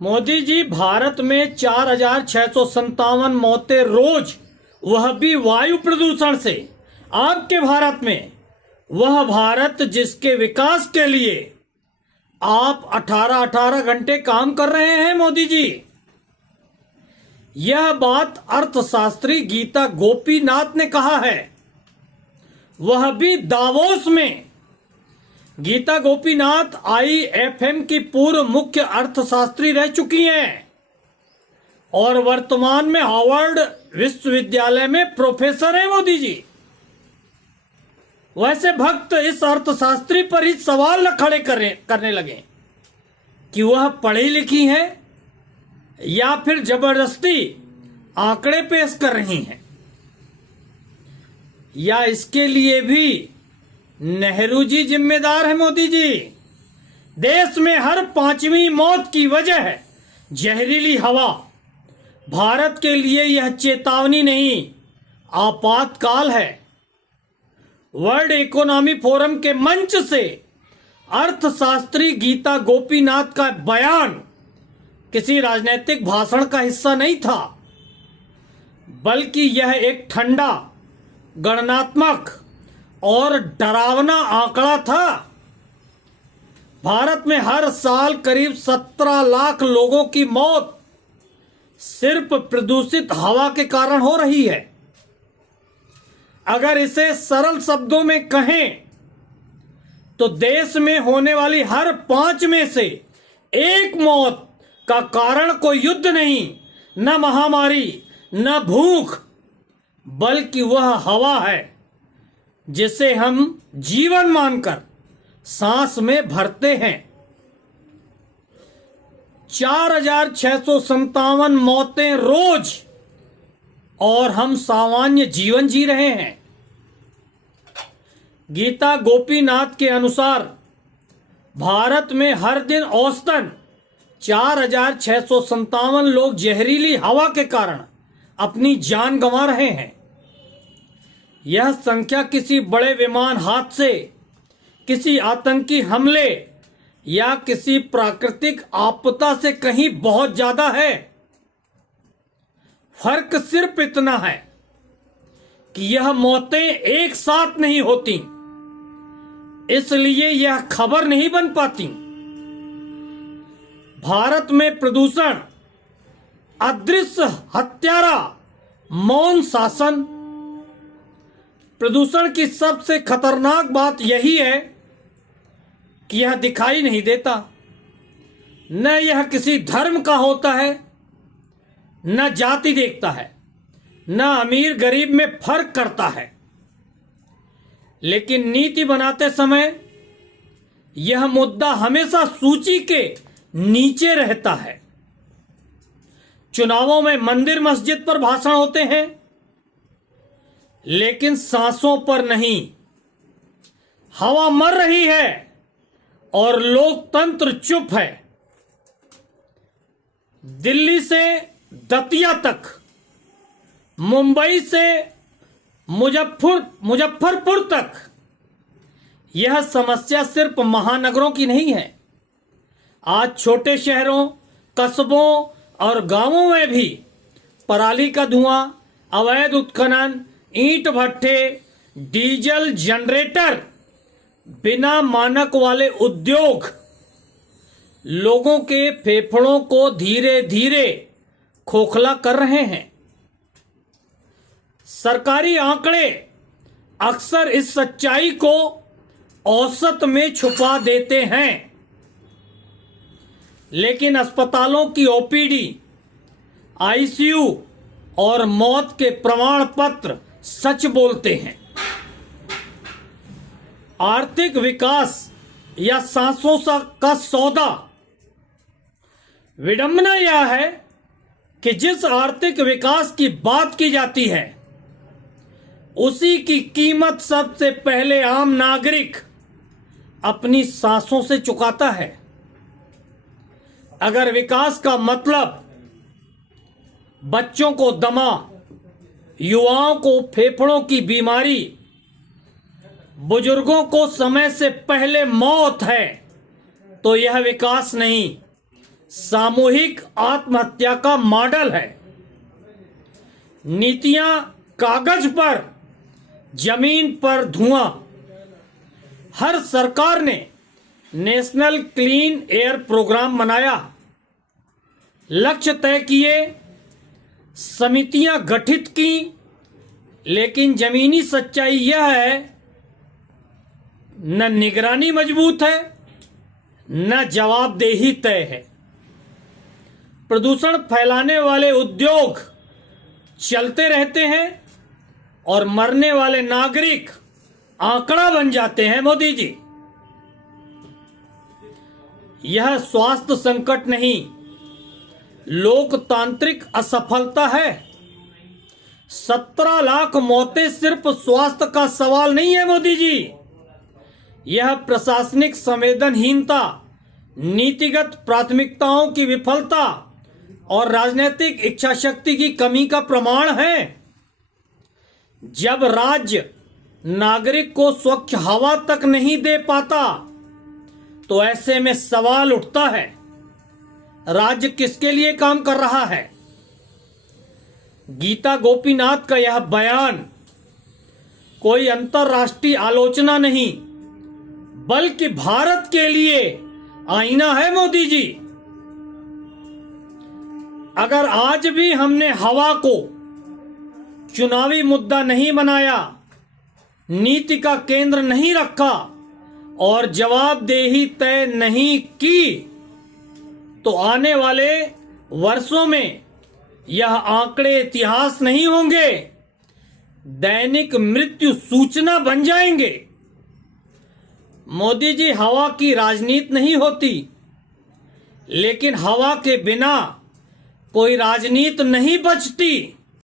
मोदी जी, भारत में 4,657 मौतें रोज, वह भी वायु प्रदूषण से। आपके भारत में, वह भारत जिसके विकास के लिए आप 18-18 घंटे काम कर रहे हैं मोदी जी। यह बात अर्थशास्त्री गीता गोपीनाथ ने कहा है, वह भी दावोस में। गीता गोपीनाथ IIFM की पूर्व मुख्य अर्थशास्त्री रह चुकी हैं और वर्तमान में हार्वर्ड विश्वविद्यालय में प्रोफेसर हैं मोदी जी। वैसे भक्त इस अर्थशास्त्री पर ही सवाल न खड़े करने लगे कि वह पढ़ी लिखी हैं या फिर जबरदस्ती आंकड़े पेश कर रही हैं, या इसके लिए भी नेहरू जी जिम्मेदार है मोदी जी। देश में हर 5वीं मौत की वजह है जहरीली हवा। भारत के लिए यह चेतावनी नहीं, आपातकाल है। वर्ल्ड इकोनॉमी फोरम के मंच से अर्थशास्त्री गीता गोपीनाथ का बयान किसी राजनीतिक भाषण का हिस्सा नहीं था, बल्कि यह एक ठंडा, गणनात्मक और डरावना आंकड़ा था। भारत में हर साल करीब 17 लाख लोगों की मौत सिर्फ प्रदूषित हवा के कारण हो रही है। अगर इसे सरल शब्दों में कहें तो देश में होने वाली हर 5 में से 1 मौत का कारण कोई युद्ध नहीं, न महामारी, न भूख, बल्कि वह हवा है जिसे हम जीवन मानकर सांस में भरते हैं। 4,657 मौतें रोज और हम सामान्य जीवन जी रहे हैं। गीता गोपीनाथ के अनुसार भारत में हर दिन औसतन 4,657 लोग जहरीली हवा के कारण अपनी जान गंवा रहे हैं। यह संख्या किसी बड़े विमान हादसे, किसी आतंकी हमले या किसी प्राकृतिक आपदा से कहीं बहुत ज्यादा है। फर्क सिर्फ इतना है कि यह मौतें एक साथ नहीं होती, इसलिए यह खबर नहीं बन पाती। भारत में प्रदूषण, अदृश्य हत्यारा, मौन शासन। प्रदूषण की सबसे खतरनाक बात यही है कि यह दिखाई नहीं देता। न यह किसी धर्म का होता है, न जाति देखता है, न अमीर गरीब में फर्क करता है। लेकिन नीति बनाते समय यह मुद्दा हमेशा सूची के नीचे रहता है। चुनावों में मंदिर मस्जिद पर भाषण होते हैं, लेकिन सांसों पर नहीं। हवा मर रही है और लोकतंत्र चुप है। दिल्ली से दतिया तक, मुंबई से मुजफ्फरपुर तक, यह समस्या सिर्फ महानगरों की नहीं है। आज छोटे शहरों, कस्बों और गांवों में भी पराली का धुआं, अवैध उत्खनन, ईंट भट्ठे, डीजल जनरेटर, बिना मानक वाले उद्योग लोगों के फेफड़ों को धीरे धीरे खोखला कर रहे हैं। सरकारी आंकड़े अक्सर इस सच्चाई को औसत में छुपा देते हैं, लेकिन अस्पतालों की OPD, ICU और मौत के प्रमाण पत्र सच बोलते हैं। आर्थिक विकास या सांसों का सौदा। विडंबना यह है कि जिस आर्थिक विकास की बात की जाती है, उसी की कीमत सबसे पहले आम नागरिक अपनी सांसों से चुकाता है। अगर विकास का मतलब बच्चों को दमा, युवाओं को फेफड़ों की बीमारी, बुजुर्गों को समय से पहले मौत है, तो यह विकास नहीं, सामूहिक आत्महत्या का मॉडल है। नीतियां कागज पर, जमीन पर धुआं। हर सरकार ने नेशनल क्लीन एयर प्रोग्राम बनाया, लक्ष्य तय किए, समितियां गठित की, लेकिन जमीनी सच्चाई यह है, न निगरानी मजबूत है, न जवाबदेही तय है। प्रदूषण फैलाने वाले उद्योग चलते रहते हैं और मरने वाले नागरिक आंकड़ा बन जाते हैं। मोदी जी, यह स्वास्थ्य संकट नहीं, लोकतांत्रिक असफलता है। 17 लाख मौतें सिर्फ स्वास्थ्य का सवाल नहीं है मोदी जी, यह प्रशासनिक संवेदनहीनता, नीतिगत प्राथमिकताओं की विफलता और राजनीतिक इच्छाशक्ति की कमी का प्रमाण है। जब राज्य नागरिक को स्वच्छ हवा तक नहीं दे पाता, तो ऐसे में सवाल उठता है, राज्य किसके लिए काम कर रहा है? गीता गोपीनाथ का यह बयान कोई अंतरराष्ट्रीय आलोचना नहीं, बल्कि भारत के लिए आईना है। मोदी जी, अगर आज भी हमने हवा को चुनावी मुद्दा नहीं बनाया, नीति का केंद्र नहीं रखा और जवाबदेही तय नहीं की, तो आने वाले वर्षों में यह आंकड़े इतिहास नहीं होंगे, दैनिक मृत्यु सूचना बन जाएंगे। मोदी जी, हवा की राजनीति नहीं होती, लेकिन हवा के बिना कोई राजनीति नहीं बचती।